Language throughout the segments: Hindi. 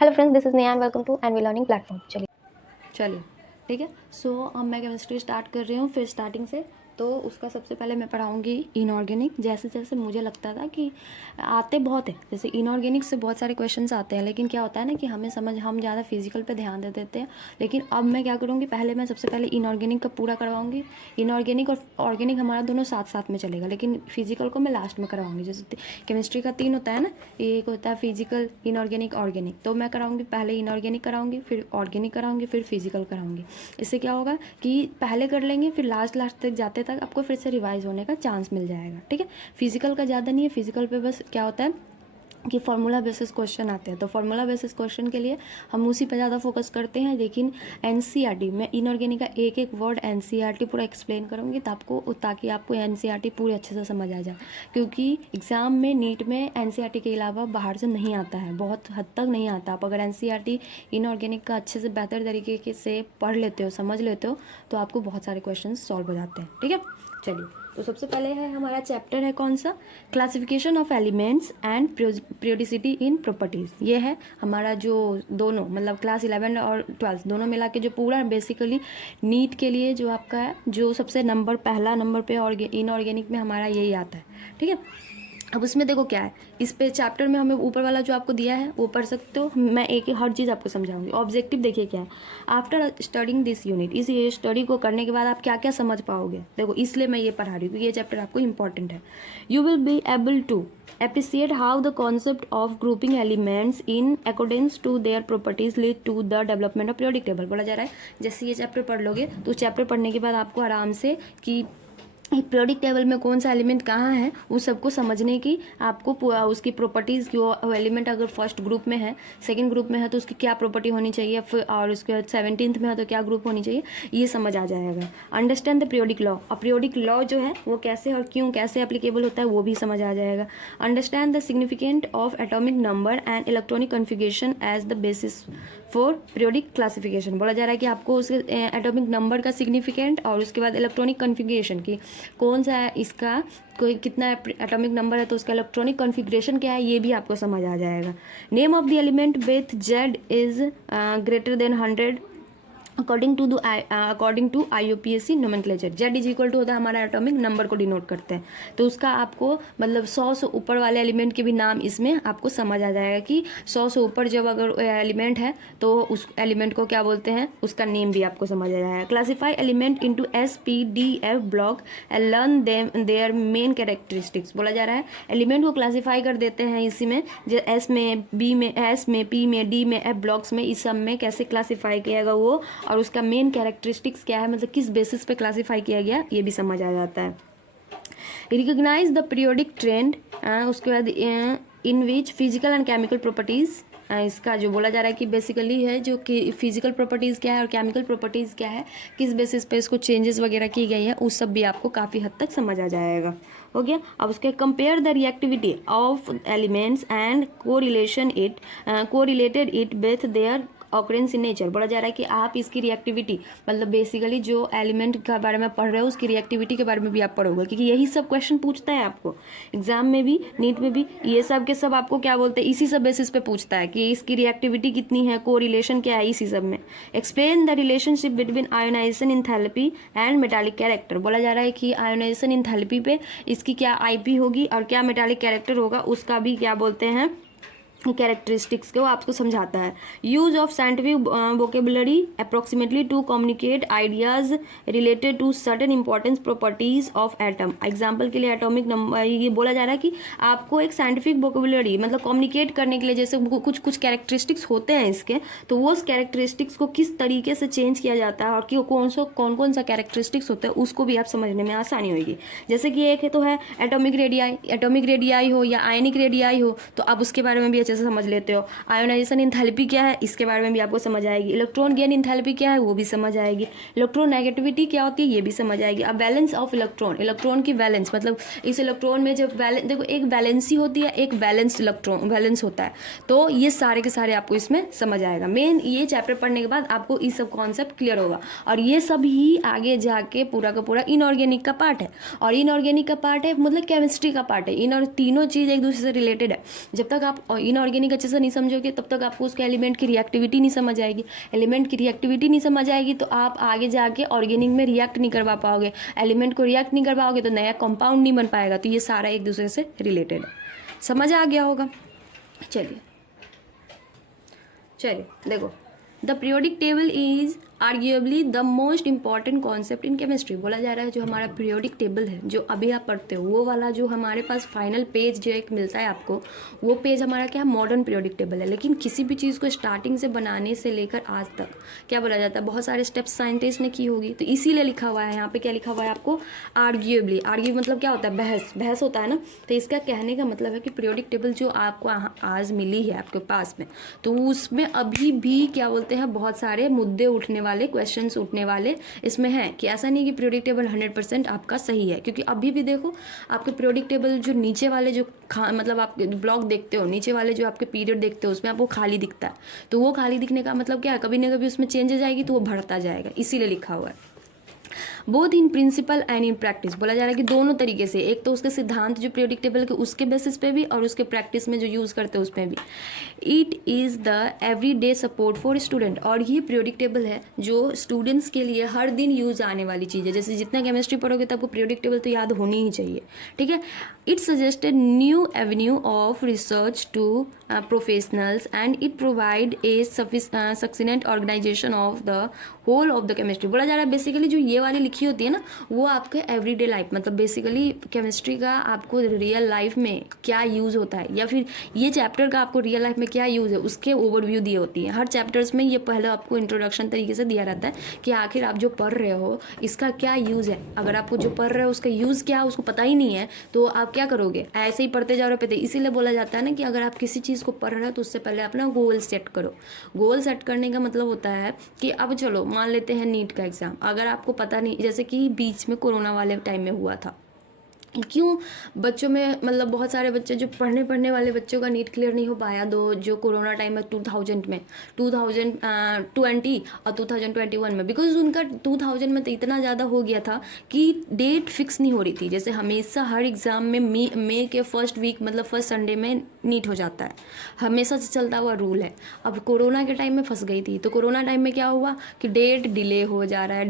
Hello friends, this is Neha and welcome to NV learning platform. चलिए ठीक है। अब मैं केमिस्ट्री स्टार्ट कर रही हूँ फिर स्टार्टिंग से। तो उसका सबसे पहले मैं पढ़ाऊँगी इनऑर्गेनिक। जैसे जैसे मुझे लगता था कि आते बहुत है, जैसे इनऑर्गेनिक से बहुत सारे क्वेश्चंस आते हैं, लेकिन क्या होता है ना कि हम ज़्यादा फिजिकल पे ध्यान दे देते हैं। लेकिन अब मैं क्या करूँगी, पहले मैं सबसे पहले इनऑर्गेनिक का पूरा करवाऊँगी। इनऑर्गेनिक और ऑर्गेनिक हमारा दोनों साथ साथ में चलेगा, लेकिन फिजिकल को मैं लास्ट में करवाऊँगी। जैसे केमिस्ट्री का 3 होता है ना, एक होता है फिजिकल, इनऑर्गेनिक, ऑर्गेनिक। तो मैं कराऊँगी पहले इनऑर्गेनिक कराऊँगी, फिर ऑर्गेनिक कराऊँगी, फिर फिजिकल कराऊँगी। इससे क्या होगा कि पहले कर लेंगे, फिर लास्ट तक जाते तक आपको फिर से रिवाइज होने का चांस मिल जाएगा। ठीक है। फिजिकल का ज़्यादा नहीं है, फिजिकल पे बस क्या होता है कि फार्मूला बेसिस क्वेश्चन आते हैं। तो फार्मूला बेसिस क्वेश्चन के लिए हम उसी पे ज़्यादा फोकस करते हैं। लेकिन एनसीईआरटी में इनऑर्गेनिक का एक एक वर्ड एनसीईआरटी पूरा एक्सप्लेन करूँगी ताकि आपको एनसीईआरटी पूरी अच्छे से समझ आ जाए, क्योंकि एग्ज़ाम में नीट में एनसीईआरटी के अलावा बाहर से नहीं आता है, बहुत हद तक नहीं आता। आप अगर एनसीईआरटी इनऑर्गेनिक का अच्छे से बेहतर तरीके से पढ़ लेते हो, समझ लेते हो, तो आपको बहुत सारे क्वेश्चन सॉल्व हो जाते हैं। ठीक है, चलिए। तो सबसे पहले है हमारा चैप्टर है कौन सा, classification of elements and periodicity in properties. ये है हमारा जो दोनों, मतलब क्लास 11 और 12 दोनों मिला के जो पूरा बेसिकली नीट के लिए जो आपका है, जो सबसे पहला नंबर पे और इनऑर्गेनिक में हमारा यही आता है। ठीक है। अब उसमें देखो क्या है, इस पे चैप्टर में हमें ऊपर वाला जो आपको दिया है वो पढ़ सकते हो। मैं एक हर चीज़ आपको समझाऊंगी। ऑब्जेक्टिव देखिए क्या है, आफ्टर स्टडिंग दिस यूनिट, इस स्टडी को करने के बाद आप क्या क्या समझ पाओगे। देखो इसलिए मैं ये पढ़ा रही हूँ क्योंकि ये चैप्टर आपको इंपॉर्टेंट है। You will be able to appreciate how the concept of grouping elements in accordance to their properties lead to the development of periodic table। बोला जा रहा है जैसे ये चैप्टर पढ़ लोगे तो चैप्टर पढ़ने के बाद आपको आराम से कि पीरियोडिक टेबल में कौन सा एलिमेंट कहाँ है उस सबको समझने की आपको उसकी प्रॉपर्टीज़ की, वो एलिमेंट अगर फर्स्ट ग्रुप में है, सेकंड ग्रुप में है तो उसकी क्या प्रॉपर्टी होनी चाहिए, फिर और उसके बाद 17th में है तो क्या ग्रुप होनी चाहिए, ये समझ आ जाएगा। अंडरस्टैंड द पीरियोडिक लॉ, और पीरियोडिक लॉ जो है वो कैसे और क्यों कैसे एप्लीकेबल होता है वो भी समझ आ जाएगा। Understand the significant of atomic number and electronic configuration as the basis for periodic classification. बोला जा रहा है कि आपको उसके एटॉमिक नंबर का सिग्निफिकेंट और उसके बाद इलेक्ट्रॉनिक कन्फिगरेशन की कौन सा है, इसका कोई कितना एटॉमिक नंबर है तो उसका इलेक्ट्रॉनिक कॉन्फ़िगरेशन क्या है, ये भी आपको समझ आ जाएगा। Name of the element with Z is greater than 100 according to IUPAC nomenclature. Z is equal to होता है हमारा एटॉमिक नंबर को डिनोट करते हैं। तो उसका आपको मतलब 100 से ऊपर वाले एलिमेंट के भी नाम इसमें आपको समझ आ जाएगा कि 100 से ऊपर जब अगर एलिमेंट है तो उस एलिमेंट को क्या बोलते हैं, उसका नेम भी आपको समझ आ जाएगा। Classify element into SPDF block and learn their main characteristics. बोला जा रहा है एलिमेंट को क्लासीफाई कर देते हैं इसी में, जो एस में, बी में, एस में, पी में, डी में, एफ ब्लॉक्स में, इस सब में कैसे क्लासीफाई किया गया वो, और उसका मेन कैरेक्टरिस्टिक्स क्या है, मतलब किस बेसिस पे क्लासीफाई किया गया, ये भी समझ आ जाता है। रिकॉग्नाइज द पीरियोडिक ट्रेंड, उसके बाद in which physical and chemical properties, इसका जो बोला जा रहा है कि बेसिकली है जो कि फिजिकल प्रॉपर्टीज़ क्या है और केमिकल प्रॉपर्टीज़ क्या है, किस बेसिस पे इसको चेंजेस वगैरह की गई है, उस सब भी आपको काफ़ी हद तक समझ आ जाएगा। हो गया। अब उसके compare the reactivity of elements and correlated it with their occurrence in nature. बोला जा रहा है कि आप इसकी रिएक्टिविटी, मतलब बेसिकली जो एलिमेंट के बारे में पढ़ रहे हो उसकी रिएक्टिविटी के बारे में भी आप पढ़ोगे, क्योंकि यही सब क्वेश्चन पूछता है आपको एग्जाम में भी, नीट में भी। ये सब के सब आपको क्या बोलते हैं, इसी सब बेसिस पे पूछता है कि इसकी रिएक्टिविटी कितनी है, को रिलेशन क्या है, इसी सब में। Explain the relationship between ionisation enthalpy and metallic character. बोला जा रहा है कि आयोनाइजेशन इंथैल्पी पे इसकी क्या IP होगी और क्या मेटालिक कैरेक्टर होगा, उसका भी क्या बोलते हैं कैरेक्टरिस्टिक्स को आपको समझाता है। Use of scientific vocabulary approximately to communicate ideas related to certain importance properties of atom. Example के लिए एटॉमिक नंबर, ये बोला जा रहा है कि आपको एक साइंटिफिक वोकेबुलरी मतलब कम्युनिकेट करने के लिए, जैसे कुछ कैरेक्टरिस्टिक्स होते हैं इसके, तो वो उस कैरेक्टरिस्टिक्स को किस तरीके से चेंज किया जाता है और कि कौन सा कैरेक्टरिस्टिक्स होता है उसको भी आप समझने में आसानी होगी। जैसे कि एक है तो है एटॉमिक रेडियाई हो या आयनिक रेडियाई हो, तो आप उसके बारे में भी अच्छे से समझ लेते हो। आयोनाइजेशन इंथैल्पी क्या है, इसके बारे में भी आपको समझ आएगी। इलेक्ट्रॉन गेन इंथैल्पी क्या है वो भी समझ आएगी। इलेक्ट्रॉन नेगेटिविटी क्या होती है ये भी समझ आएगी। अब बैलेंस ऑफ इलेक्ट्रॉन की बैलेंस, मतलब इस इलेक्ट्रॉन में जब देखो एक बैलेंसी होती है, एक बैलेंस होता है, तो ये सारे के सारे आपको इसमें समझ आएगा। मेन ये चैप्टर पढ़ने के बाद आपको ये सब कॉन्सेप्ट क्लियर होगा, और ये सब ही आगे जाके पूरा का पूरा इनऑर्गेनिक का पार्ट है। और इनऑर्गेनिक का पार्ट है मतलब केमिस्ट्री का पार्ट है। इन और तीनों चीज़ एक दूसरे से रिलेटेड है। जब तक आप इनऑर्गेनिक अच्छे से नहीं समझोगे तब तक आपको उसके एलिमेंट की रिएक्टिविटी नहीं समझ आएगी, एलिमेंट की रिएक्टिविटी नहीं समझ आएगी तो आप आगे जाके ऑर्गेनिक में रिएक्ट नहीं करवा पाओगे, एलिमेंट को रिएक्ट नहीं कर पाओगे तो नया कंपाउंड नहीं बन पाएगा। तो ये सारा एक दूसरे से रिलेटेड है, समझ आ गया होगा। चलिए देखो, the periodic table is arguably the most important concept in chemistry. बोला जा रहा है जो हमारा पीरियोडिक टेबल है जो अभी आप पढ़ते हो वो वाला जो हमारे पास फाइनल पेज जो एक मिलता है आपको, वो पेज हमारा क्या है, मॉडर्न पीरियोडिक टेबल है। लेकिन किसी भी चीज़ को स्टार्टिंग से बनाने से लेकर आज तक क्या बोला जाता है, बहुत सारे स्टेप्स साइंटिस्ट ने की होगी, तो इसीलिए लिखा हुआ है यहाँ पे। क्या लिखा हुआ है आपको, आर्ग्यूएबली। आर्ग्यू मतलब क्या होता है, बहस होता है ना। तो इसका कहने का मतलब है कि पीरियोडिक टेबल जो आपको आज मिली है आपके पास में, तो उसमें अभी भी क्या बोलते हैं, बहुत सारे मुद्दे उठने वाले, क्वेश्चंस उठने वाले इसमें है। कि ऐसा नहीं कि पीरियोडिक टेबल 100% आपका सही है, क्योंकि अभी भी देखो आपके पीरियोडिक टेबल जो नीचे वाले जो मतलब आप ब्लॉक देखते हो, नीचे वाले जो आपके पीरियड देखते हो उसमें आपको खाली दिखता है। तो वो खाली दिखने का मतलब क्या है, कभी ना कभी उसमें चेंजेस आएगी तो वो बढ़ता जाएगा, इसीलिए लिखा हुआ है। Both in principle and in practice. बोला जा रहा है कि दोनों तरीके से, एक तो उसके सिद्धांत जो पीरियोडिक टेबल के उसके बेसिस पे भी, और उसके प्रैक्टिस में जो यूज़ करते हैं उसमें भी। It is the everyday support for student. और ये पीरियोडिक टेबल है जो स्टूडेंट्स के लिए हर दिन यूज़ आने वाली चीज़ है। जैसे जितना केमिस्ट्री पढ़ोगे तो आपको पीरियोडिक टेबल तो याद होनी ही चाहिए, ठीक है। It suggested new avenue of research to professionals and it provide a succinct organisation of the whole of the chemistry. बोला जा रहा है बेसिकली जो ये वाली लिखी होती है ना, वो आपके एवरीडे लाइफ, मतलब बेसिकली केमिस्ट्री का आपको रियल लाइफ में क्या यूज़ होता है, या फिर ये चैप्टर का आपको रियल लाइफ में क्या यूज़ है, उसके ओवरव्यू दिए होती है। हर चैप्टर्स में ये पहले आपको इंट्रोडक्शन तरीके से दिया रहता है कि आखिर आप जो पढ़ रहे हो इसका क्या यूज़ है। अगर आपको जो पढ़ रहे हो उसका यूज़ क्या है उसको पता ही नहीं है तो आप क्या करोगे, ऐसे ही पढ़ते जा रहे हो। इसीलिए बोला जाता है ना कि अगर आप किसी चीज़ को पढ़ रहे हो तो उससे पहले अपना गोल सेट करो। गोल सेट करने का मतलब होता है कि अब चलो मान लेते हैं नीट का एग्ज़ाम, अगर आपको पता नहीं, जैसे कि बीच में कोरोना वाले टाइम में हुआ था, क्यों बच्चों में मतलब बहुत सारे बच्चे जो पढ़ने वाले बच्चों का नीट क्लियर नहीं हो पाया, जो कोरोना टाइम में 2020 और 2021 में, बिकॉज उनका 2000 में तो इतना ज़्यादा हो गया था कि डेट फिक्स नहीं हो रही थी। जैसे हमेशा हर एग्ज़ाम में मई के फर्स्ट वीक मतलब फर्स्ट संडे में नीट हो जाता है, हमेशा से चलता हुआ रूल है। अब कोरोना के टाइम में फंस गई थी, तो कोरोना टाइम में क्या हुआ कि डेट डिले हो जा रहा है,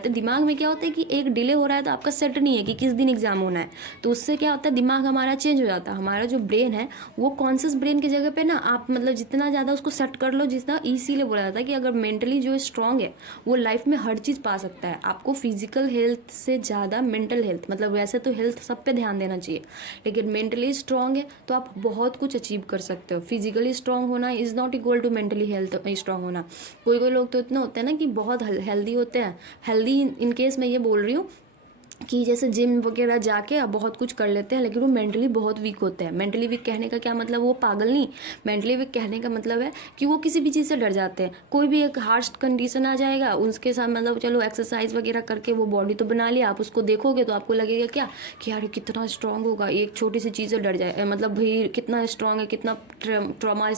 तो दिमाग में क्या होता है कि एक डिले हो रहा है तो आपका सेट नहीं है कि किस दिन एग्जाम होना है। तो उससे क्या होता है, दिमाग हमारा चेंज हो जाता है। हमारा जो ब्रेन है वो कॉन्शियस ब्रेन की जगह पे ना आप मतलब जितना ज़्यादा उसको सेट कर लो, जितना इसीलिए बोला जाता है कि अगर मेंटली जो स्ट्रांग है वो लाइफ में हर चीज़ पा सकता है। आपको फिजिकल हेल्थ से ज़्यादा मेंटल हेल्थ, मतलब वैसे तो हेल्थ सब पे ध्यान देना चाहिए, लेकिन मेंटली स्ट्रांग है तो आप बहुत कुछ अचीव कर सकते हो। फिजिकली स्ट्रांग होना is not equal to mentally health strong होना। कोई लोग तो इतना होते हैं ना कि बहुत हेल्दी होते हैं, हेल्दी इन केस मैं ये बोल रही हूँ कि जैसे जिम वगैरह जाके अब बहुत कुछ कर लेते हैं, लेकिन वो मेंटली बहुत वीक होते हैं। मेंटली वीक कहने का क्या मतलब, वो पागल नहीं, मेंटली वीक कहने का मतलब है कि वो किसी भी चीज़ से डर जाते हैं। कोई भी एक हार्श कंडीशन आ जाएगा उसके साथ, मतलब चलो एक्सरसाइज वगैरह करके वो बॉडी तो बना लिया, आप उसको देखोगे तो आपको लगेगा क्या कि यार कितना स्ट्रांग होगा, एक छोटी सी चीज़ से डर जाए, मतलब भाई कितना स्ट्रांग है, कितना ट्रॉमा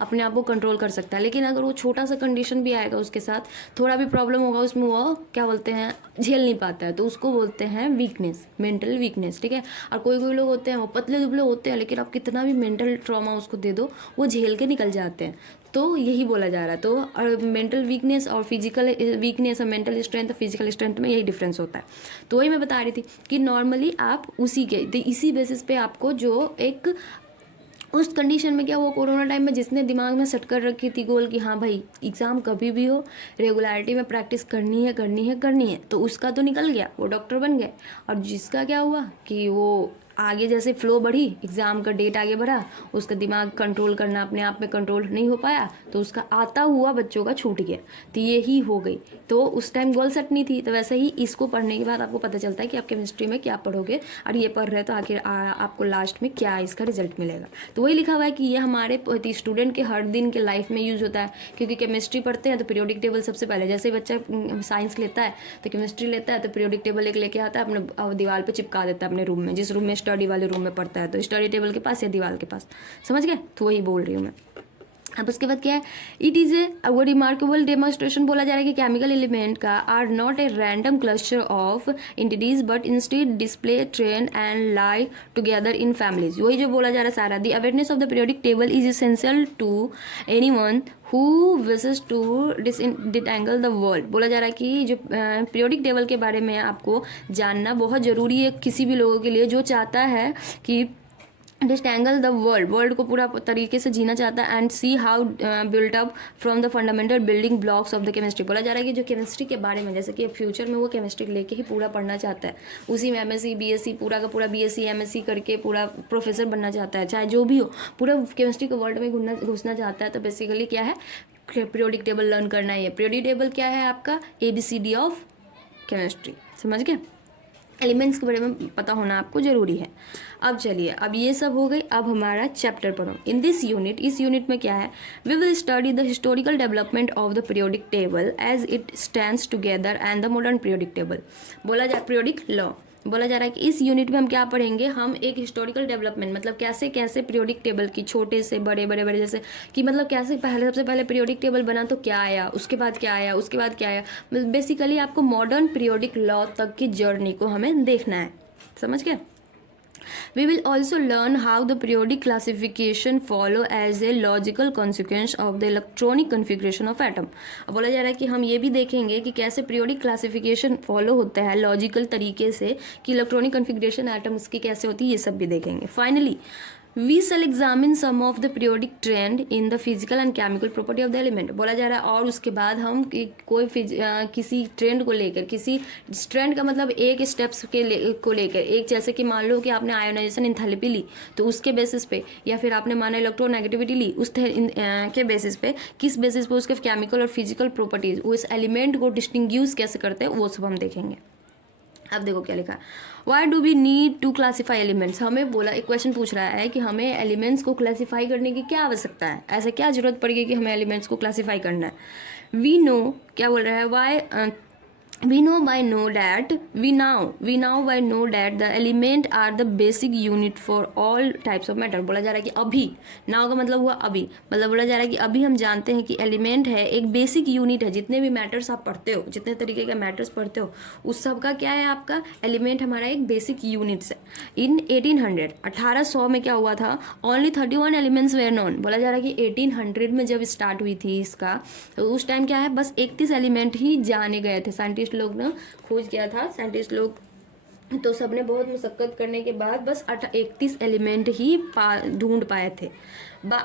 अपने आप को कंट्रोल कर सकता है। लेकिन अगर वो छोटा सा कंडीशन भी आएगा उसके साथ, थोड़ा भी प्रॉब्लम होगा उसमें, वो क्या बोलते हैं झेल नहीं पाता है, तो उसको बोलते हैं वीकनेस, मेंटल वीकनेस, ठीक है। और कोई लोग होते हैं वो पतले दुबले होते हैं, लेकिन आप कितना भी मेंटल ट्रॉमा उसको दे दो वो झेल के निकल जाते हैं। तो यही बोला जा रहा है। तो मेंटल वीकनेस और फिजिकल वीकनेस और मेंटल स्ट्रेंथ, फिजिकल स्ट्रेंथ में यही डिफरेंस होता है। तो वही मैं बता रही थी कि नॉर्मली आप इसी बेसिस पे आपको जो एक उस कंडीशन में क्या हुआ कोरोना टाइम में, जिसने दिमाग में सेट कर रखी थी गोल कि हाँ भाई एग्ज़ाम कभी भी हो रेगुलरिटी में प्रैक्टिस करनी है, तो उसका तो निकल गया, वो डॉक्टर बन गए। और जिसका क्या हुआ कि वो आगे जैसे फ्लो बढ़ी, एग्ज़ाम का डेट आगे बढ़ा, उसका दिमाग कंट्रोल करना अपने आप में कंट्रोल नहीं हो पाया, तो उसका आता हुआ बच्चों का छूट गया। तो ये ही हो गई। तो उस टाइम गोल सेट नहीं थी। तो वैसे ही इसको पढ़ने के बाद आपको पता चलता है कि आप केमिस्ट्री में क्या पढ़ोगे और ये पढ़ रहे हैं तो आखिर आपको लास्ट में क्या इसका रिजल्ट मिलेगा। तो वही लिखा हुआ है कि ये हमारे स्टूडेंट के हर दिन के लाइफ में यूज़ होता है। क्योंकि केमिस्ट्री पढ़ते हैं तो पीरियोडिक टेबल सबसे पहले, जैसे बच्चा साइंस लेता है तो केमिस्ट्री लेता है तो पीरियोडिक टेबल एक लेके आता है, अपने दीवार पर चिपका देता है अपने रूम में, जिस रूम में स्टडी वाले रूम में पढ़ता है, तो स्टडी टेबल के पास या दीवार के पास, समझ गए। तो वही बोल रही हूँ मैं। अब उसके बाद क्या है, इट इज़ ए वो रिमार्केबल डेमोन्स्ट्रेशन बोला जा रहा है कि केमिकल एलिमेंट का are not a random cluster of entities but instead display trend and lie together in families. वही जो बोला जा रहा है सारा, the awareness of the periodic table is essential to anyone who wishes to detangle the world. बोला जा रहा है कि जो पीरियोडिक टेबल के बारे में आपको जानना बहुत ज़रूरी है किसी भी लोगों के लिए जो चाहता है कि डिस्टेंगल द वर्ल्ड को पूरा तरीके से जीना चाहता है, and see how built up from the fundamental building blocks of the chemistry. बोला जा रहा है कि जो केमिस्ट्री के बारे में, जैसे कि फ्यूचर में वो केमिस्ट्री लेके ही पूरा पढ़ना चाहता है, उसी में एमएससी बीएससी पूरा का पूरा बीएससी एमएससी करके पूरा प्रोफेसर बनना चाहता है, चाहे जो भी हो, पूरा केमिस्ट्री के वर्ल्ड में घुसना चाहता है। तो बेसिकली क्या है, पीरियोडिक टेबल लर्न करना है। पीरियोडिक टेबल क्या है आपका, ABCD ऑफ केमिस्ट्री, समझ गए। एलिमेंट्स के बारे में पता होना आपको ज़रूरी है। अब चलिए, अब ये सब हो गई, अब हमारा चैप्टर पढ़ो। इन दिस यूनिट, इस यूनिट में क्या है, we will study the historical development of the periodic table as it stands together and the modern periodic table. बोला जा पीरियोडिक लॉ। बोला जा रहा है कि इस यूनिट में हम क्या पढ़ेंगे, हम एक हिस्टोरिकल डेवलपमेंट, मतलब कैसे कैसे पीरियोडिक टेबल की छोटे से बड़े बड़े बड़े, जैसे कि मतलब कैसे पहले सबसे पहले पीरियोडिक टेबल बना तो क्या आया, उसके बाद क्या आया, उसके बाद क्या आया, बेसिकली आपको मॉडर्न पीरियोडिक लॉ तक की जर्नी को हमें देखना है, समझ गए। We will also learn how the periodic classification follow as a logical consequence of the electronic configuration of atom। अब बोला जा रहा है कि हम ये भी देखेंगे कि कैसे periodic classification follow होता है लॉजिकल तरीके से, कि इलेक्ट्रॉनिक कन्फिग्रेशन एटम्स की कैसे होती है, ये सब भी देखेंगे। Finally we shall examine some of the periodic trend in the physical and chemical property of the element। बोला जा रहा है और उसके बाद हम किसी ट्रेंड को लेकर, किसी ट्रेंड का मतलब एक स्टेप्स को लेकर, एक जैसे कि मान लो कि आपने आयोनाइजेशन एंथैल्पी ली तो उसके बेसिस पे, या फिर आपने माना इलेक्ट्रोनेगेटिविटी ली उस के बेसिस पे, किस बेसिस पे उसके केमिकल और फिजिकल प्रॉपर्टीज उस एलिमेंट को डिस्टिंग्यूश कैसे करते हैं, वो सब हम देखेंगे। अब देखो क्या लिखा है, why do we need to classify elements. हमें बोला, एक क्वेश्चन पूछ रहा है कि हमें एलिमेंट्स को क्लासीफाई करने की क्या आवश्यकता है, ऐसे क्या जरूरत पड़ेगी कि हमें एलिमेंट्स को क्लासीफाई करना है। वी नो, क्या बोल रहा है, Y we now know that the element are the basic unit for all types of matter। बोला जा रहा है कि अभी, नाउ का मतलब हुआ अभी, मतलब बोला जा रहा है कि अभी हम जानते हैं कि एलिमेंट है एक बेसिक यूनिट है, जितने भी मैटर्स आप पढ़ते हो, जितने तरीके के मैटर्स पढ़ते हो, उस सब का क्या है, आपका एलिमेंट हमारा एक बेसिक यूनिट्स है। इन 1800 में क्या हुआ था, ओनली 31 एलिमेंट्स वेयर नोन। बोला जा रहा है कि 1800 में जब स्टार्ट हुई थी इसका, तो उस टाइम क्या है, बस 31 एलिमेंट ही जाने गए थे। साइंटिस्ट लोग ने खोज किया था, साइंटिस्ट लोग, तो सबने बहुत मुशक्कत करने के बाद बस 31 एलिमेंट ही ढूंढ पाए थे।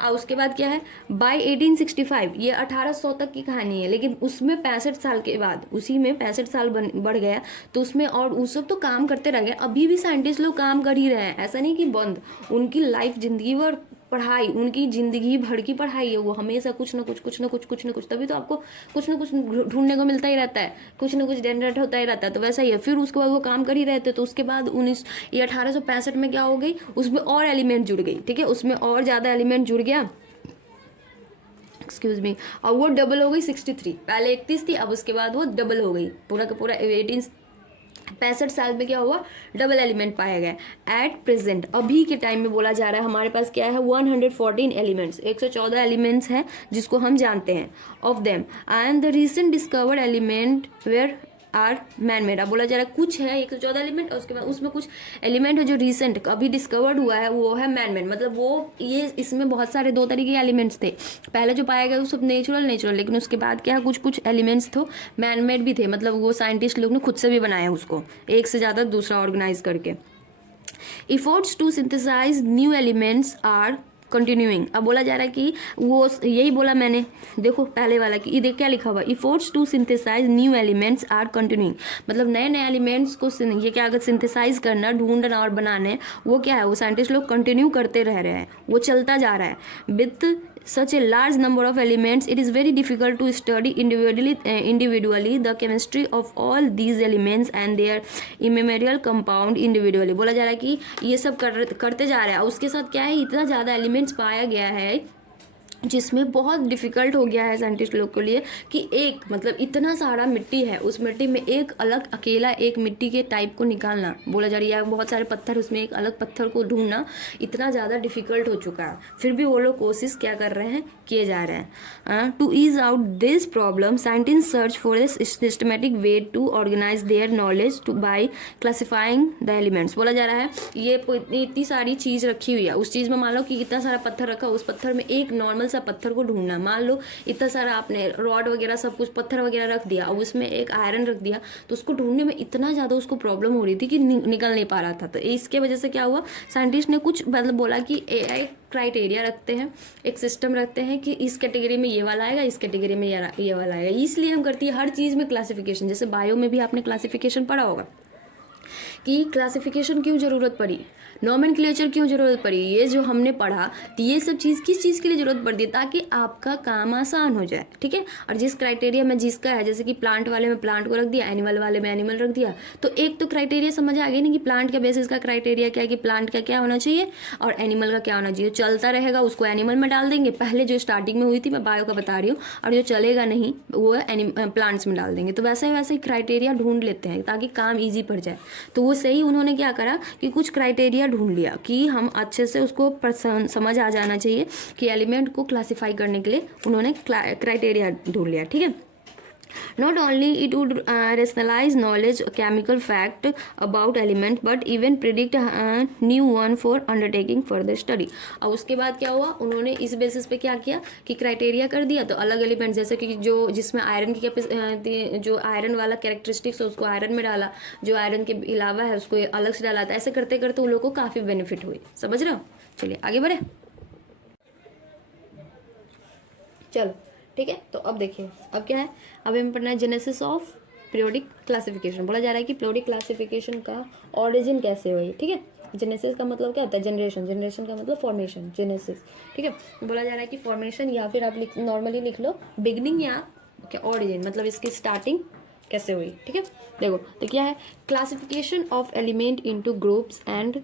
उसके बाद क्या है, बाय 1865, ये 1800 तक की कहानी है, लेकिन उसमें 65 साल के बाद, उसी में 65 साल बढ़ गया, तो उसमें और उस सब तो काम करते रह गए। अभी भी साइंटिस्ट लोग काम कर ही रहे हैं, ऐसा नहीं कि बंद, उनकी लाइफ, जिंदगी भर पढ़ाई, उनकी जिंदगी भर की पढ़ाई है वो, हमेशा कुछ ना कुछ, तभी तो आपको कुछ ना कुछ ढूंढने को मिलता ही रहता है, कुछ ना कुछ जनरेट होता ही रहता है। तो वैसा ही है, फिर उसके बाद वो काम कर ही रहते। तो उसके बाद 1865 में क्या हो गई, उसमें और एलिमेंट जुड़ गई, ठीक है, उसमेमें और ज़्यादा एलिमेंट जुड़ गया, एक्सक्यूज मी, और वो डबल हो गई 63। पहले 31 थी, अब उसके बाद वो डबल हो गई, पूरा का पूरा 65 साल में क्या हुआ, डबल एलिमेंट पाया गया। एट प्रेजेंट, अभी के टाइम में बोला जा रहा है, हमारे पास क्या है, 114 एलिमेंट्स, 114 एलिमेंट्स हैं जिसको हम जानते हैं। Of them and the recent discovered element were are man made. बोला जा रहा है कुछ है 114 एलिमेंट, और उसके बाद उसमें कुछ एलिमेंट है जो रिसेंट अभी डिस्कवर्ड हुआ है, वो है मैन मेड। मतलब वो ये इसमें बहुत सारे दो तरीके के एलिमेंट्स थे, पहले जो पाया गया वो सब नेचुरल, लेकिन उसके बाद क्या कुछ एलिमेंट्स थे मैन मेड भी थे, मतलब वो साइंटिस्ट लोग ने खुद से भी बनाया उसको, एक से ज़्यादा दूसरा ऑर्गेनाइज करके। Efforts to synthesise new elements are continuing. अब बोला जा रहा है कि वो, यही बोला मैंने, देखो पहले वाला कि देख क्या लिखा हुआ, efforts to synthesise new elements are continuing. मतलब नए नए एलिमेंट्स को ये क्या, अगर सिंथेसाइज करना, ढूंढना और बनाने, वो क्या है, वो साइंटिस्ट लोग कंटिन्यू करते रह रहे हैं, वो चलता जा रहा है। With such a large number of elements, it is very difficult to study individually the chemistry of all these elements and their immemorial compound individually। बोला जा रहा है कि ये सब करते जा रहा है, उसके साथ क्या है, इतना ज़्यादा एलिमेंट्स पाया गया है, जिसमें बहुत डिफ़िकल्ट हो गया है साइंटिस्ट लोग के लिए कि एक मतलब इतना सारा मिट्टी है, उस मिट्टी में एक अलग अकेला एक मिट्टी के टाइप को निकालना, बोला जा रहा है बहुत सारे पत्थर, उसमें एक अलग पत्थर को ढूंढना इतना ज़्यादा डिफ़िकल्ट हो चुका है। फिर भी वो लोग कोशिश क्या कर रहे हैं, किए जा रहे हैं। To ease out this problem scientist search for a systematic way to organise their knowledge to by classifying the elements. बोला जा रहा है ये इतनी सारी चीज़ रखी हुई है, उस चीज़ में मान लो कि इतना सारा पत्थर रखा, उस पत्थर में एक नॉर्मल सा पत्थर को ढूंढना। मान लो इतना सारा आपने रॉड वगैरह सब कुछ पत्थर वगैरह रख दिया और उसमें एक आयरन रख दिया, तो उसको ढूंढने में इतना ज़्यादा उसको प्रॉब्लम हो रही थी कि निकल नहीं पा रहा था। तो इसके वजह से क्या हुआ, साइंटिस्ट ने कुछ मतलब बोला कि एक क्राइटेरिया रखते हैं, एक सिस्टम रखते हैं कि इस कैटेगरी में ये वाला आएगा, इस कैटेगरी में ये वाला आएगा। इसलिए हम करती है हर चीज़ में क्लासिफिकेशन। जैसे बायो में भी आपने क्लासिफिकेशन पढ़ा होगा कि क्लासिफिकेशन क्यों ज़रूरत पड़ी, नॉमेनक्लेचर क्यों ज़रूरत पड़ी, ये जो हमने पढ़ा तो ये सब चीज़ किस चीज़ के लिए ज़रूरत पड़ती है, ताकि आपका काम आसान हो जाए। ठीक है, और जिस क्राइटेरिया में जिसका है, जैसे कि प्लांट वाले में प्लांट को रख दिया, एनिमल वाले में एनिमल रख दिया, तो एक तो क्राइटेरिया समझ आ गया नहीं कि प्लांट के बेसिस का क्राइटेरिया क्या है, कि प्लांट का क्या होना चाहिए और एनिमल का क्या होना चाहिए। चलता रहेगा उसको एनिमल में डाल देंगे, पहले जो स्टार्टिंग में हुई थी, मैं बायो का बता रही हूँ, और जो चलेगा नहीं वो प्लांट्स में डाल देंगे। तो वैसे ही क्राइटेरिया ढूंढ लेते हैं ताकि काम ईजी पड़ जाए। तो वो सही उन्होंने क्या करा कि कुछ क्राइटेरिया ढूंढ लिया कि हम अच्छे से उसको समझ आ जाना चाहिए कि एलिमेंट को क्लासिफाई करने के लिए उन्होंने क्राइटेरिया ढूंढ लिया। ठीक है, not only it would rationalize knowledge chemical fact about element but even predict new one for undertaking further study। और उसके बाद क्या हुआ, उन्होंने इस बेसिस पे क्या किया कि क्राइटेरिया कर दिया, तो अलग एलिमेंट जैसे कि जो जिसमें आयरन की जो आयरन वाला कैरेक्टरिस्टिक्स है उसको आयरन में डाला, जो आयरन के अलावा है उसको अलग से डाला था। ऐसे करते करते उन लोगों को काफ़ी बेनिफिट हुई। समझ रहे हो? चलिए आगे बढ़े। चलो ठीक है, तो अब देखिए अब क्या है, अब हमें पढ़ना है जेनेसिस ऑफ पीरियोडिक क्लासिफिकेशन। बोला जा रहा है कि पीरियोडिक क्लासिफिकेशन का ऑरिजिन कैसे हुई। ठीक है, जेनेसिस का मतलब क्या होता है, जनरेशन, जनरेशन का मतलब फॉर्मेशन, जेनेसिस। ठीक है, बोला जा रहा है कि फॉर्मेशन, या फिर आप नॉर्मली लिख लो बिगनिंग या क्या ऑरिजिन, मतलब इसकी स्टार्टिंग कैसे हुई। ठीक है, देखो तो क्या है, classification of element into groups and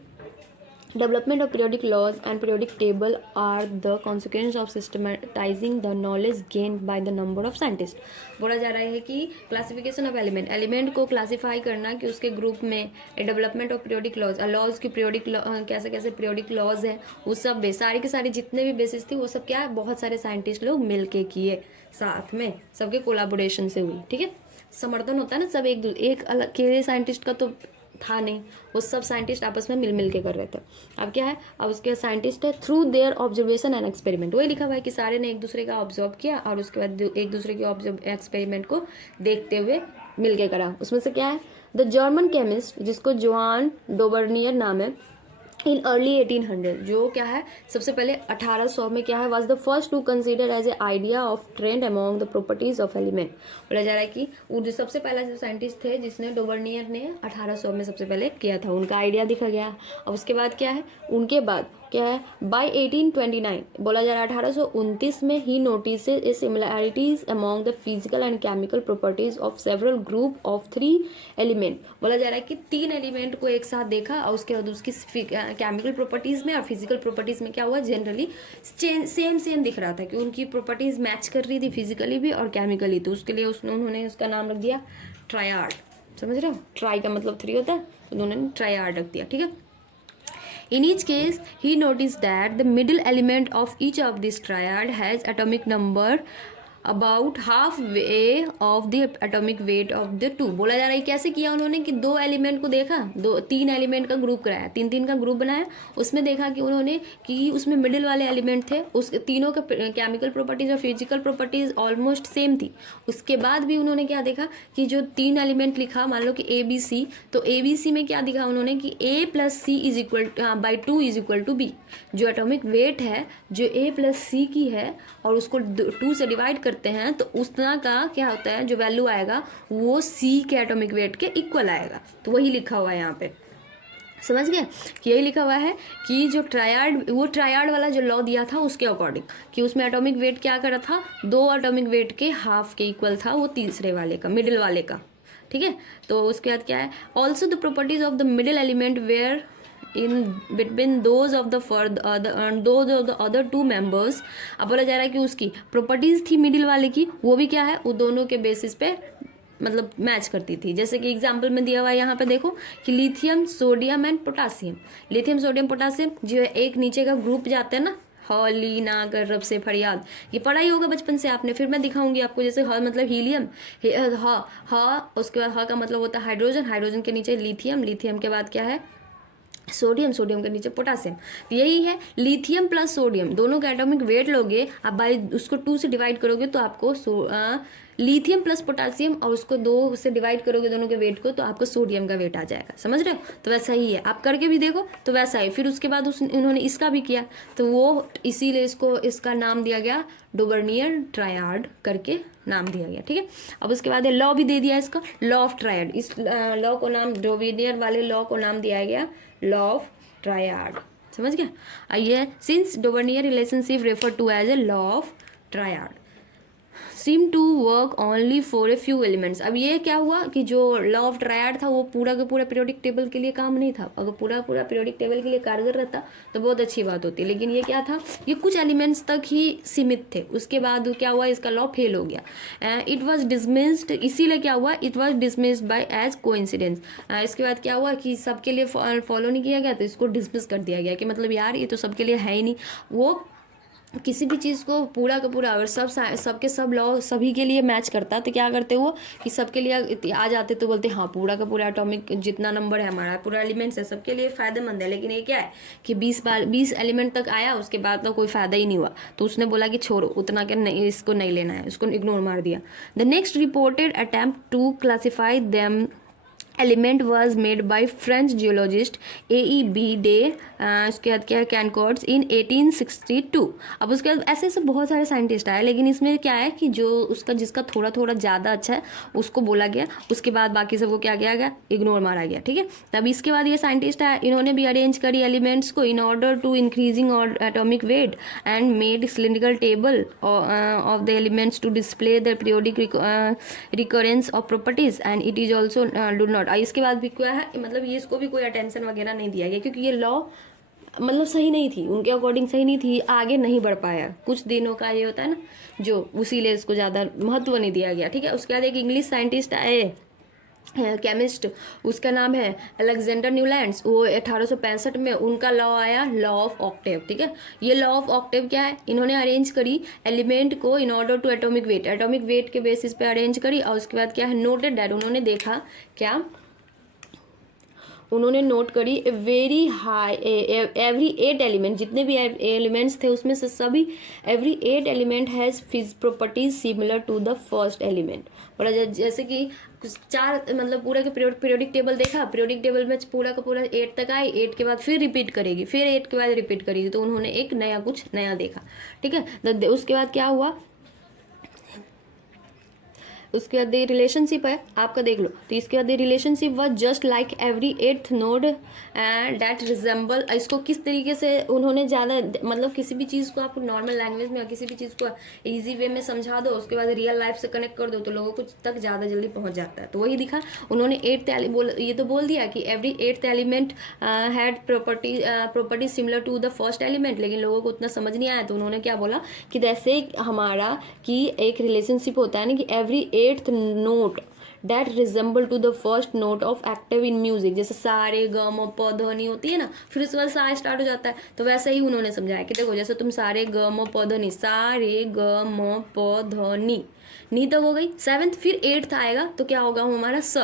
development of periodic laws and periodic table are the consequence of systematizing the knowledge gained by the number of scientists। बोला जा रहा है कि क्लासिफिकेशन ऑफ एलिमेंट, एलिमेंट को क्लासीफाई करना कि उसके ग्रुप में, development of periodic laws, laws की पीरियोडिक कैसे कैसे पीरियोडिक लॉज है, उस सब सारे के सारे जितने भी बेसिस थी वो सब क्या है, बहुत सारे साइंटिस्ट लोग मिल के किए, साथ में सबके कोलाबोरेशन से हुई। ठीक है, समर्थन होता है ना, सब एक अलग अकेले साइंटिस्ट का तो था नहीं, वो सब साइंटिस्ट आपस में मिल के कर रहे थे। अब क्या है, अब उसके साइंटिस्ट है through their observation and experiment, वही लिखा हुआ है कि सारे ने एक दूसरे का ऑब्जर्व किया और उसके बाद एक दूसरे के एक्सपेरिमेंट को देखते हुए मिल के करा। उसमें से क्या है, द जर्मन केमिस्ट जिसको जोहान डोबर्नियर नाम है, इन अर्ली 1800, जो क्या है सबसे पहले 1800 में क्या है, was the first to consider as a idea of trend among the properties of element. बोला जा रहा है कि वो जो सबसे पहला जो साइंटिस्ट थे जिसने डोबर्नियर ने 1800 में सबसे पहले किया था, उनका आइडिया दिखा गया। और उसके बाद क्या है, उनके बाद क्या है, बाय 1829, बोला जा रहा है 1829 में ही notice a similarities among the physical and chemical properties of several group of 3 element. बोला जा रहा है कि 3 एलिमेंट को एक साथ देखा और उसके बाद उसकी केमिकल प्रॉपर्टीज में और फिजिकल प्रॉपर्टीज में क्या हुआ, जनरली सेम दिख रहा था कि उनकी प्रॉपर्टीज मैच कर रही थी फिजिकली भी और केमिकली। तो उसके लिए उन्होंने उसका नाम रख दिया ट्रायड। समझ रहे हो, ट्राई का मतलब 3 होता है, तो उन्होंने ट्रायड रख दिया। ठीक है, in each case he noticed that the middle element of each of this triad has atomic number about half way of the atomic weight of the 2। बोला जा रहा है कैसे किया उन्होंने कि 2 एलिमेंट को देखा, 3 एलिमेंट का ग्रुप कराया, 3 का ग्रुप बनाया, उसमें देखा कि उन्होंने कि उसमें मिडिल वाले एलिमेंट थे, उस तीनों का केमिकल प्रॉपर्टीज और फिजिकल प्रॉपर्टीज ऑलमोस्ट सेम थी। उसके बाद भी उन्होंने क्या देखा कि जो 3 एलिमेंट लिखा, मान लो कि ABC, तो ABC में क्या दिखा उन्होंने कि A + C is equal by 2 is equal to B। जो एटॉमिक वेट है जो A + C की है और उसको 2 से डिवाइड करते हैं तो उतना का क्या होता है, जो वैल्यू आएगा वो C के एटॉमिक वेट के इक्वल आएगा। तो वही लिखा हुआ है यहाँ पे, समझ गए कि यही लिखा हुआ है कि जो ट्रायड, वो ट्रायड वाला जो लॉ दिया था उसके अकॉर्डिंग कि उसमें एटॉमिक वेट क्या करा था, 2 एटॉमिक वेट के हाफ के इक्वल था वो तीसरे वाले का, मिडिल वाले का। ठीक है, तो उसके बाद क्या है, also the properties of the middle element were in between those of the other two members. अब बोला जा रहा है कि उसकी प्रॉपर्टीज थी मिडिल वाले की, वो भी क्या है, वो दोनों के बेसिस पे मतलब मैच करती थी। जैसे कि एग्जाम्पल में दिया हुआ है यहाँ पे देखो कि lithium sodium and potassium, lithium sodium potassium जो है एक नीचे का ग्रुप जाते हैं ना, हॉली ना कर रब से फरियाद, ये पढ़ा ही होगा बचपन से आपने। फिर मैं दिखाऊंगी आपको, जैसे ह मतलब हीलियम, उसके बाद ह का मतलब होता है हाइड्रोजन, हाइड्रोजन के नीचे लिथियम, लिथियम के बाद क्या है सोडियम, सोडियम के नीचे पोटासियम। तो यही है लिथियम प्लस सोडियम, दोनों का एटॉमिक वेट लोगे आप बाई उसको 2 से डिवाइड करोगे तो आपको लिथियम प्लस पोटासियम, और उसको 2 से डिवाइड करोगे दोनों के वेट को तो आपको सोडियम का वेट आ जाएगा। समझ रहे हो? तो वैसा ही है, आप करके भी देखो तो वैसा ही। फिर उसके बाद इन्होंने इसका भी किया, तो वो इसीलिए इसका नाम दिया गया डोबर्नियर ट्रायड करके नाम दिया गया। ठीक है, अब उसके बाद लॉ भी दे दिया इसका, लॉ ऑफ ट्रायड। इस लॉ को नाम, डोबर्नियर वाले लॉ को नाम दिया गया लॉ ऑफ ट्रायड। समझ गया? आइए, since Dobereiner relationship refer to as a law of triad seem to work only for a few elements. अब ये क्या हुआ कि जो लॉ ऑफ ट्रायड था वो पूरा का पूरा पीरियोडिक टेबल के लिए काम नहीं था। अगर पूरा पूरा पीरियोडिक टेबल के लिए कारगर रहता तो बहुत अच्छी बात होती, लेकिन ये क्या था, ये कुछ एलिमेंट्स तक ही सीमित थे। उसके बाद क्या हुआ, इसका लॉ फेल हो गया। इट वॉज डिसमिस्ड, इसीलिए क्या हुआ, it was dismissed by as coincidence. इसके बाद क्या हुआ कि सबके लिए फॉलो नहीं किया गया तो इसको डिसमिस कर दिया गया कि मतलब यार ये तो सबके लिए है ही नहीं। वो किसी भी चीज़ को पूरा का पूरा अगर सबके सब लॉ सभी के लिए मैच करता तो क्या करते वो कि सबके लिए आ जाते तो बोलते हाँ पूरा का पूरा एटॉमिक जितना नंबर है हमारा पूरा एलिमेंट्स है सबके लिए फ़ायदेमंद है। लेकिन ये क्या है कि 20 एलिमेंट तक आया, उसके बाद तो कोई फ़ायदा ही नहीं हुआ। तो उसने बोला कि छोड़ो, उतना के नहीं, इसको नहीं लेना है, उसको इग्नोर मार दिया। The next reported attempt to classify them element was made by French geologist AEB de, उसके बाद क्या है कैनकॉर्ड्स इन 1862। अब उसके बाद ऐसे ऐसे बहुत सारे साइंटिस्ट आए, लेकिन इसमें क्या है कि जो जिसका थोड़ा थोड़ा ज़्यादा अच्छा है उसको बोला गया, उसके बाद बाकी सबको क्या किया गया, इग्नोर मारा गया। ठीक है, तब इसके बाद ये साइंटिस्ट आए, इन्होंने भी अरेंज करी एलिमेंट्स को in order to increasing atomic weight and made cylindrical table of the elements to display the periodic recurrence of properties and it is also do not. इसके बाद भी क्या है, मतलब ये इसको भी कोई अटेंशन वगैरह नहीं दिया गया क्योंकि ये लॉ मतलब सही नहीं थी, उनके अकॉर्डिंग सही नहीं थी, आगे नहीं बढ़ पाया। कुछ दिनों का ये होता है ना जो, उसीलिए इसको ज़्यादा महत्व नहीं दिया गया। ठीक है, उसके बाद एक इंग्लिश साइंटिस्ट आए केमिस्ट, उसका नाम है अलेक्जेंडर न्यूलैंड्स। वो 1865 में उनका लॉ आया, लॉ ऑफ ऑक्टेव। ठीक है, ये लॉ ऑफ ऑक्टेव क्या है, इन्होंने अरेंज करी एलिमेंट को in order to atomic weight के बेसिस पे अरेंज करी। और उसके बाद क्या है, नोटेड दैट, उन्होंने देखा क्या, उन्होंने नोट करी वेरी हाई एवरी 8 एलिमेंट, जितने भी एलिमेंट्स थे उसमें से सभी every 8 element has properties similar to the first element. और जैसे कि कुछ 4 मतलब पूरा के पीरियोडिक टेबल देखा, पीरियोडिक टेबल में पूरा का पूरा 8 तक आई, 8 के बाद फिर रिपीट करेगी, फिर 8 के बाद रिपीट करेगी, तो उन्होंने एक नया कुछ नया देखा। ठीक है, उसके बाद क्या हुआ, उसके बाद ये रिलेशनशिप है आपका देख लो। तो इसके बाद ये relationship was just like every 8th node and that resemble. इसको किस तरीके से उन्होंने ज़्यादा मतलब किसी भी चीज़ को आप नॉर्मल लैंग्वेज में या किसी भी चीज़ को इजी वे में समझा दो, उसके बाद रियल लाइफ से कनेक्ट कर दो तो लोगों को तक ज़्यादा जल्दी पहुँच जाता है। तो वही दिखा उन्होंने ये तो बोल दिया कि every 8th element had property similar to the first element, लेकिन लोगों को उतना समझ नहीं आया। तो उन्होंने क्या बोला कि जैसे हमारा कि एक रिलेशनशिप होता है ना कि every 8th note that resemble to the first note octave in music, जैसे सारे ग म प ध नी होती है ना, फिर उसके बाद सा स्टार्ट हो जाता है। तो वैसे ही उन्होंने समझाया कि देखो जैसे तुम सारे ग म प ध नी, सारे ग म प ध नी तक हो गई, 7th फिर 8th आएगा तो क्या होगा हमारा स,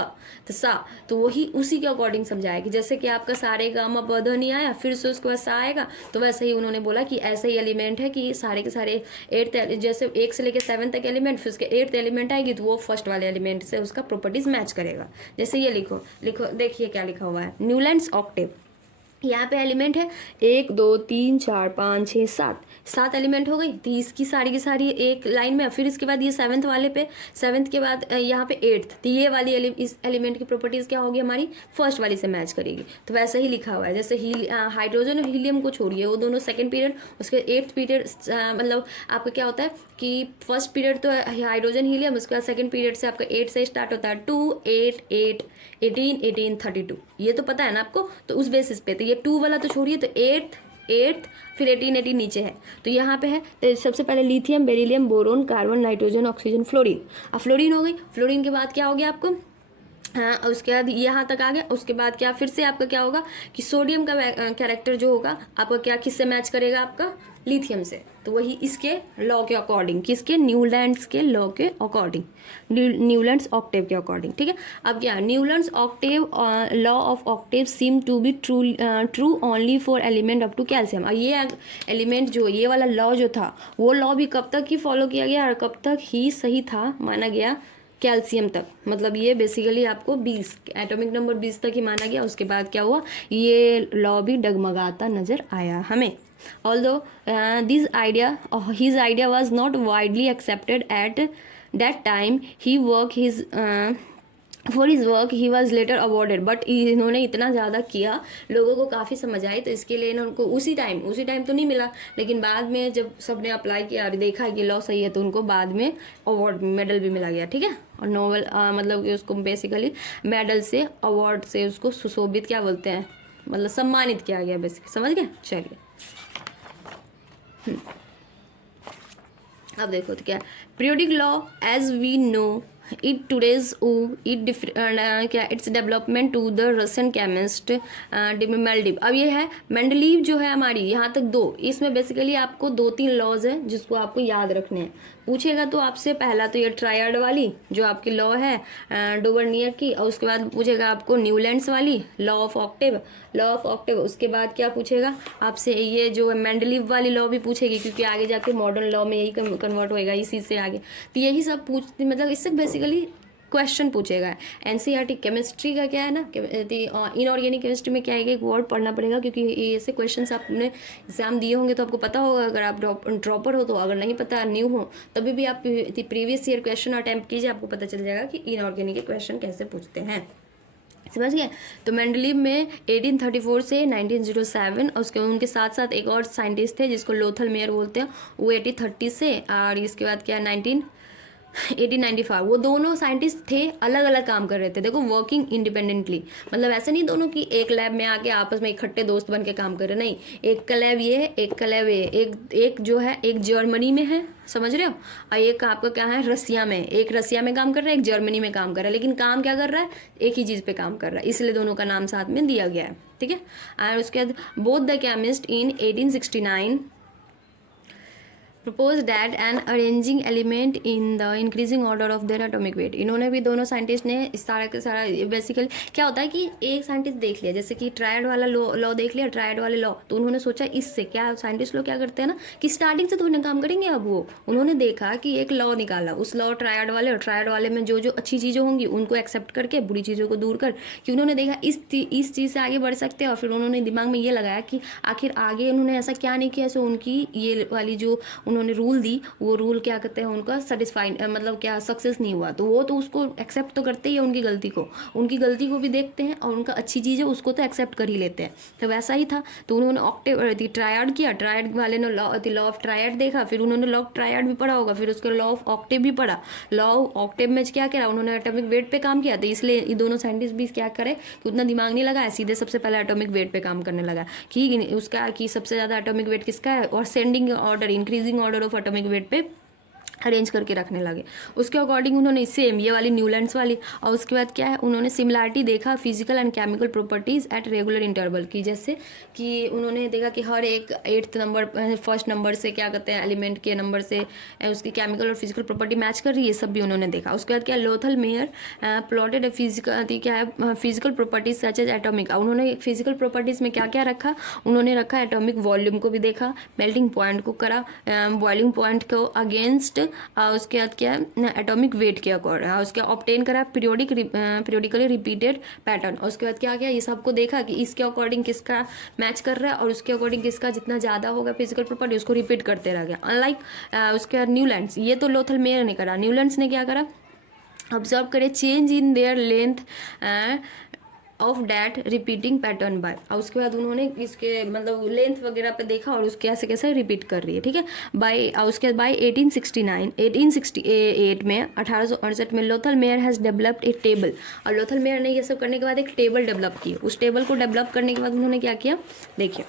तो सा, तो वही उसी के अकॉर्डिंग समझाया कि जैसे कि आपका सारे ग म प ध नी आया फिर से उसके बाद सा आएगा, तो वैसे ही उन्होंने बोला कि ऐसा ही एलिमेंट है कि सारे के सारे 8th जैसे 1 से लेकर 7 तक एलिमेंट, फिर उसके 8th एलिमेंट आएगी तो वो फर्स्ट वाले एलिमेंट से उसका प्रॉपर्टीज मैच करेगा। जैसे ये लिखो देखिए क्या लिखा हुआ है, न्यूलैंड्स ऑक्टेव। यहाँ पे एलिमेंट है 1 2 3 4 5 6 7 एलिमेंट हो गई, तो इसकी सारी की सारी एक लाइन में। फिर इसके बाद ये 7th वाले पे, 7th के बाद यहाँ पे 8th, तो ये वाली इस एलिमेंट की प्रॉपर्टीज़ क्या होगी हमारी फर्स्ट वाली से मैच करेगी। तो वैसे ही लिखा हुआ है, जैसे हाइड्रोजन और हीलियम को छोड़िए, वो दोनों 2nd पीरियड, उसके 8th पीरियड मतलब आपका क्या होता है कि फर्स्ट पीरियड तो हाइड्रोजन हीलियम, उसके बाद 2nd पीरियड से आपका 8 से स्टार्ट होता है, 2 8 8 18 18 32। ये तो पता है ना आपको, तो उस बेसिस पे। तो ये 2 वाला तो छोड़िए, तो 8 फिर 18 नीचे है, तो यहाँ पे है। तो सबसे पहले lithium, beryllium, boron, carbon, nitrogen, oxygen, fluorine. अब फ्लोरीन हो गई, फ्लोरीन के बाद क्या हो गया आपको, हाँ उसके बाद यहाँ तक आ गया। उसके बाद क्या फिर से आपका क्या होगा कि सोडियम का कैरेक्टर जो होगा आपका क्या किससे मैच करेगा, आपका लिथियम से। तो वही इसके लॉ के अकॉर्डिंग, किसके, न्यूलैंड्स के लॉ के अकॉर्डिंग, न्यूलैंड्स ऑक्टेव के अकॉर्डिंग, ठीक है। अब क्या, Newlands octave law of octave seem to be true only for element up to calcium. और ये एलिमेंट जो, ये वाला लॉ जो था, वो लॉ भी कब तक ही फॉलो किया गया और कब तक ही सही था माना गया, कैल्शियम तक। मतलब ये बेसिकली आपको 20 एटॉमिक नंबर 20 तक ही माना गया। उसके बाद क्या हुआ, ये लॉ भी डगमगाता नजर आया हमें। Although this idea, his idea was not widely accepted at that time, he work his for his work he was later awarded. But इन्होंने इतना ज़्यादा किया, लोगों को काफ़ी समझ आई, तो इसके लिए उनको उसी टाइम तो नहीं मिला, लेकिन बाद में जब सबने अप्लाई किया और देखा कि लॉ सही है, तो उनको बाद में अवार्ड, मेडल भी मिला गया, ठीक है। और नोबेल मतलब कि उसको बेसिकली मेडल से, अवार्ड से उसको सुशोभित क्या बोलते हैं, मतलब सम्मानित किया गया बेसिकली, समझ गए। चलिए अब देखो तो क्या, periodic law as we know it today's क्या, it's development to the Russian chemist Mendeleev. अब ये है मेंडलीव जो है हमारी, यहाँ तक 2, इसमें बेसिकली आपको 2-3 लॉज है जिसको आपको याद रखने हैं। पूछेगा तो आपसे पहला तो ये ट्रायड वाली जो आपकी लॉ है डोवर्नियर की, और उसके बाद पूछेगा आपको न्यूलैंड्स वाली लॉ ऑफ ऑक्टेव। उसके बाद क्या पूछेगा आपसे, ये जो मेंडलीव वाली लॉ भी पूछेगी, क्योंकि आगे जाके मॉडर्न लॉ में यही कन्वर्ट होएगा इसी से आगे। तो यही सब मतलब इससे बेसिकली क्वेश्चन पूछेगा। एनसीईआरटी केमिस्ट्री का क्या है ना, इनऑर्गेनिक केमिस्ट्री में क्या है, एक वर्ड पढ़ना पड़ेगा, क्योंकि ऐसे क्वेश्चंस आपने एग्जाम दिए होंगे तो आपको पता होगा। अगर आप ड्रॉपर हो तो, अगर नहीं पता, न्यू हो, तभी भी आप प्रीवियस ईयर क्वेश्चन अटैम्प्ट कीजिए, आपको पता चल जाएगा कि इनऑर्गेनिक के क्वेश्चन कैसे पूछते हैं, समझ गए। तो मेंडलीव में 1834 से 1907, और उसके उनके साथ साथ एक और साइंटिस्ट थे जिसको लोथल मेयर बोलते हैं, वो 1830 से, और इसके बाद क्या 1895। वो दोनों साइंटिस्ट थे, अलग अलग काम कर रहे थे, देखो वर्किंग इंडिपेंडेंटली। मतलब ऐसे नहीं दोनों की एक लैब में आके आपस में इकट्ठे दोस्त बन के काम कर रहे, नहीं, एक का लैब ये है, एक का लैब ये, एक जो है एक जर्मनी में है, समझ रहे हो, और एक आपका क्या है रसिया में, एक रसिया में काम कर रहा है, एक जर्मनी में काम कर रहा है, लेकिन काम क्या कर रहा है, एक ही चीज़ पे काम कर रहा है, इसलिए दोनों का नाम साथ में दिया गया है, ठीक है। और उसके बाद both the chemist in 1869 proposed that an arranging element in the increasing order of their atomic weight। इन्होंने भी, दोनों साइंटिस्ट ने इस सारा का सारा बेसिकली क्या होता है कि एक साइंटिस्ट देख लिया, जैसे कि ट्रायड वाला लॉ देख लिया, ट्रायड वाले लॉ, तो उन्होंने सोचा इससे क्या, साइंटिस्ट लोग क्या करते हैं ना कि स्टार्टिंग से थोड़ी ना काम करेंगे। अब वो उन्होंने देखा कि एक लॉ निकाला, उस लॉ ट्रायड वाले, और ट्रायड वाले में जो जो अच्छी चीज़ें होंगी उनको एक्सेप्ट करके बुरी चीज़ों को दूर कर, कि उन्होंने देखा इस चीज़ से आगे बढ़ सकते हैं। और फिर उन्होंने दिमाग में ये लगाया कि आखिर आगे उन्होंने ऐसा क्या नहीं किया, सो उनकी ये वाली जो उन्होंने रूल दी, वो रूल क्या कहते हैं, उनका सेटिस्फाइड मतलब क्या सक्सेस नहीं हुआ, तो वो तो उसको एक्सेप्ट तो करते ही है, उनकी गलती को भी देखते हैं, और उनका अच्छी चीज़ है उसको तो एक्सेप्ट कर ही लेते हैं। तो वैसा ही था, तो उन्होंने ऑक्टेव ट्रायड किया, ट्रायड वाले ने लॉ ऑफ ट्रायड देखा, फिर उन्होंने लॉ ऑफ ट्रायड भी पढ़ा होगा, फिर उसके लॉ ऑफ ऑक्टेव भी पढ़ा। लॉ ऑफ ऑक्टेव में क्या करा, उन्होंने एटॉमिक वेट पे काम किया, तो इसलिए ये दोनों साइंटिस्ट भी क्या करे कि उतना दिमाग नहीं लगाया, सीधे सबसे पहले एटॉमिक वेट पे काम करने लगा कि उसका कि सबसे ज़्यादा एटॉमिक वेट किसका है, और sending order, increasing order of atomic weight पे अरेंज करके रखने लगे। उसके अकॉर्डिंग उन्होंने सेम ये वाली न्यूलैंड्स वाली, और उसके बाद क्या है, उन्होंने सिमिलैरिटी देखा physical and chemical properties at regular interval की, जैसे कि उन्होंने देखा कि हर एक 8th नंबर, फर्स्ट नंबर से क्या कहते हैं एलिमेंट के नंबर से उसकी केमिकल और फिजिकल प्रॉपर्टी मैच कर रही है, सब भी उन्होंने देखा। उसके बाद क्या, लोथल मेयर प्लॉटेड फिजिकल क्या है physical properties such as atomic. उन्होंने फिजिकल प्रॉपर्टीज़ में क्या क्या रखा, उन्होंने रखा एटॉमिक वॉल्यूम को भी देखा, मेल्टिंग पॉइंट को करा, बॉइलिंग पॉइंट को अगेंस्ट, उसके बाद क्या है एटॉमिक वेट के अकॉर्डिंग, उसके ऑब्टेन करा पीरियोडिकली रिपीटेड पैटर्न। उसके बाद क्या किया, ये सबको देखा कि इसके अकॉर्डिंग किसका मैच कर रहा है, और उसके अकॉर्डिंग किसका जितना ज़्यादा होगा फिजिकल प्रॉपर्टी उसको रिपीट करते रह गया। अनलाइक उसके बाद न्यूलैंड्स, ये तो लोथल मेयर ने करा, न्यूलैंड्स ने क्या करा, ऑब्जर्व करे change in their length of that repeating pattern bye, और उसके बाद उन्होंने इसके मतलब लेंथ वगैरह पे देखा और उसके कैसे कैसे रिपीट कर रही है, ठीक है। बाय उसके बाद बाय 1868 में 1868 में Lothal mayor has developed A table, और लोथल मेयर ने ये सब करने के बाद एक टेबल डेवलप की। उस टेबल को डेवलप करने के बाद उन्होंने क्या किया, देखिए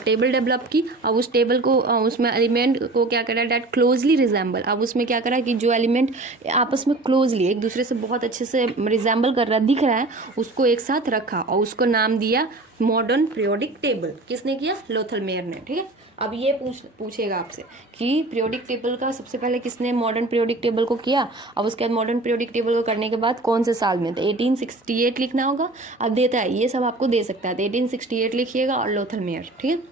टेबल डेवलप की। अब उस टेबल को उसमें एलिमेंट को क्या करा, डैट क्लोजली रिजेंबल, अब उसमें क्या करा कि जो एलिमेंट आपस में क्लोजली एक दूसरे से बहुत अच्छे से रिजेंबल कर रहा है, दिख रहा है, उसको एक साथ रखा और उसको नाम दिया मॉडर्न पीरियोडिक टेबल। किसने किया, लोथल मेयर ने, ठीक है। अब ये पूछेगा आपसे कि पीरियोडिक टेबल का सबसे पहले किसने मॉडर्न पीरियोडिक टेबल को किया, अब उसके बाद मॉडर्न पीरियोडिक टेबल को करने के बाद कौन से साल में, तो 1868 लिखना होगा। अब देता है ये सब आपको दे सकता है, तो 1868 लिखिएगा और लोथल मेयर, ठीक है।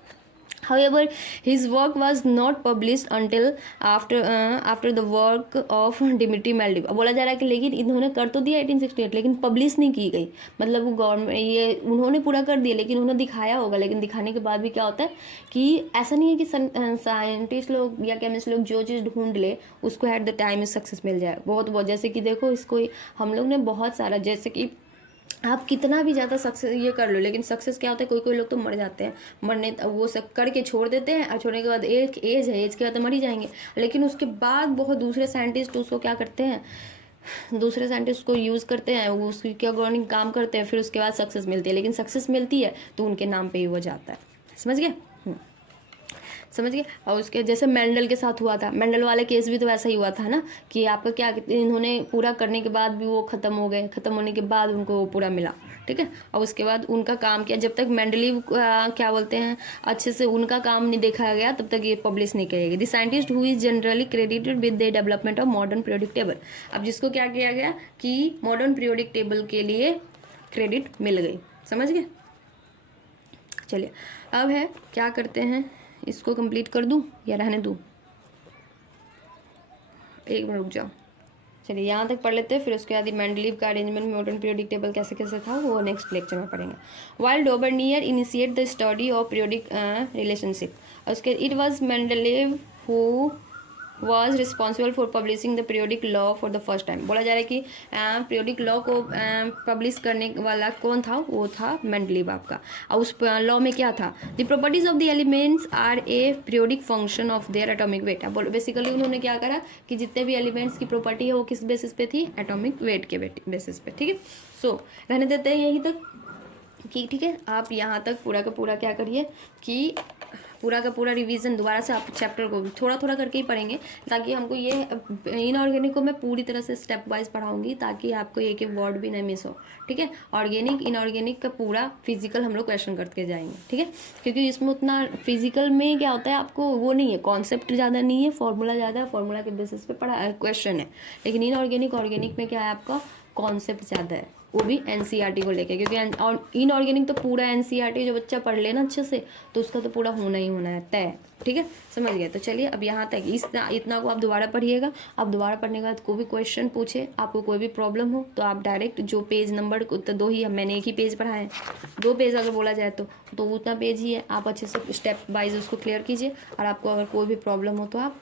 However, his work was not published until after the work of Dimitri Maldiv। अब बोला जा रहा है कि लेकिन इन्होंने कर तो दिया 1868, लेकिन पब्लिश नहीं की गई, मतलब वो गवर्नमेंट ये उन्होंने पूरा कर दिया लेकिन उन्होंने दिखाया होगा, लेकिन दिखाने के बाद भी क्या होता है कि ऐसा नहीं है कि साइंटिस्ट लोग या केमिस्ट लोग जो चीज़ ढूंढ ले उसको एट द टाइम सक्सेस मिल जाए। बहुत जैसे कि देखो इसको हम लोग ने बहुत सारा, जैसे कि आप कितना भी ज़्यादा सक्सेस ये कर लो, लेकिन सक्सेस क्या होता है, कोई कोई लोग तो मर जाते हैं, मरने वो सब करके छोड़ देते हैं, और छोड़ने के बाद एक एज है, एज के बाद तो मर ही जाएंगे, लेकिन उसके बाद बहुत दूसरे साइंटिस्ट उसको क्या करते हैं, दूसरे साइंटिस्ट को यूज़ करते हैं, वो उसकी क्या अकॉर्डिंग काम करते हैं, फिर उसके बाद सक्सेस मिलती है, लेकिन सक्सेस मिलती है तो उनके नाम पर ही हो जाता है। समझ गए, समझ गए। और उसके जैसे मेंडल के साथ हुआ था, मेंडल वाले केस भी तो वैसा ही हुआ था ना, कि आपका क्या इन्होंने पूरा करने के बाद भी वो ख़त्म हो गए, ख़त्म होने के बाद उनको वो पूरा मिला, ठीक है। और उसके बाद उनका काम किया, जब तक मेंडलीव क्या बोलते हैं अच्छे से उनका काम नहीं देखा गया तब तक ये पब्लिश नहीं करेगी। The scientist who is generally credited with the development of modern periodic table. अब जिसको क्या किया गया कि मॉडर्न पीरियोडिक टेबल के लिए क्रेडिट मिल गई, समझ गए। चलिए अब है क्या करते हैं, इसको कंप्लीट कर दूं या रहने दूं, एक मिनट रुक जाओ। चलिए यहाँ तक पढ़ लेते हैं, फिर उसके बाद मेंडलीव का अरेंजमेंट मॉडर्न पीरियोडिक टेबल कैसे कैसे था वो नेक्स्ट लेक्चर में पढ़ेंगे। While Dobereiner initiate the study of periodic relationship, उसके it was Mendeleev who was responsible for publishing the periodic law for the first time। बोला जा रहा है कि पीरियोडिक लॉ को पब्लिश करने वाला कौन था, वो था मेंडलीव आपका। और उस लॉ में क्या था, the properties of the elements are a periodic function of their atomic weight. अब बेसिकली उन्होंने क्या करा कि जितने भी एलिमेंट्स की प्रॉपर्टी है वो किस बेसिस पे थी, एटॉमिक वेट के बेसिस पे, ठीक है। सो रहने देते हैं यहीं तक कि ठीक है, आप यहाँ तक पूरा का पूरा क्या करिए कि पूरा का पूरा रिवीजन दोबारा से आप चैप्टर को थोड़ा थोड़ा करके ही पढ़ेंगे, ताकि हमको ये इनऑर्गेनिक को मैं पूरी तरह से स्टेप वाइज पढ़ाऊंगी ताकि आपको एक एक वर्ड भी नहीं मिस हो, ठीक है। ऑर्गेनिक इनऑर्गेनिक का पूरा फिजिकल हम लोग क्वेश्चन करके जाएंगे, ठीक है, क्योंकि इसमें उतना फिजिकल में क्या होता है आपको वो नहीं है, कॉन्सेप्ट ज़्यादा नहीं है, फॉर्मूला ज़्यादा है, फॉर्मूला के बेसिस पे पढ़ा क्वेश्चन है, लेकिन इनऑर्गेनिक ऑर्गेनिक में क्या है आपका कॉन्सेप्ट ज़्यादा है, वो भी एनसीईआरटी को लेके, क्योंकि और इनऑर्गेनिक तो पूरा एनसीईआरटी जो बच्चा पढ़ लेना अच्छे से तो उसका तो पूरा होना ही होना है तय, ठीक है, समझ गए। तो चलिए अब यहाँ तक इतना को आप दोबारा पढ़िएगा। अब दोबारा पढ़ने के बाद कोई भी क्वेश्चन पूछे, आपको कोई भी प्रॉब्लम हो तो आप डायरेक्ट जो पेज नंबर तो दो ही, मैंने एक ही पेज पढ़ा है, 2 पेज अगर बोला जाए तो उतना पेज ही है, आप अच्छे से स्टेप वाइज उसको क्लियर कीजिए। और आपको अगर कोई भी प्रॉब्लम हो तो आप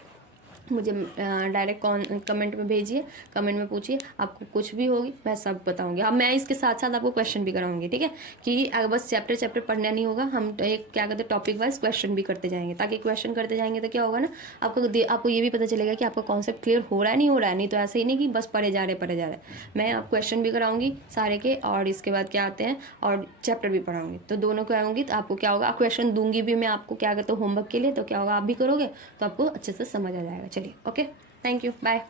मुझे डायरेक्ट कमेंट में भेजिए, कमेंट में पूछिए, आपको कुछ भी होगी मैं सब बताऊंगी। अब मैं इसके साथ साथ आपको क्वेश्चन भी कराऊंगी, ठीक है, कि अगर बस चैप्टर पढ़ना नहीं होगा, हम एक क्या कहते हैं टॉपिक वाइज क्वेश्चन भी करते जाएंगे, ताकि क्वेश्चन करते जाएंगे तो क्या होगा ना, आपको ये भी पता चलेगा कि आपका कॉन्सेप्ट क्लियर हो रहा है नहीं हो रहा है, नहीं तो ऐसे ही नहीं कि बस पढ़े जा रहे। मैं आप क्वेश्चन भी कराऊंगी सारे के, और इसके बाद क्या आते हैं और चैप्टर भी पढ़ाऊंगी, तो दोनों कराऊंगी। तो आपको क्या होगा, क्वेश्चन दूंगी भी मैं आपको क्या कहते हैं होमवर्क के लिए, तो क्या होगा आप भी करोगे तो आपको अच्छे से समझ आ जाएगा। चलिए ओके, थैंक यू, बाय।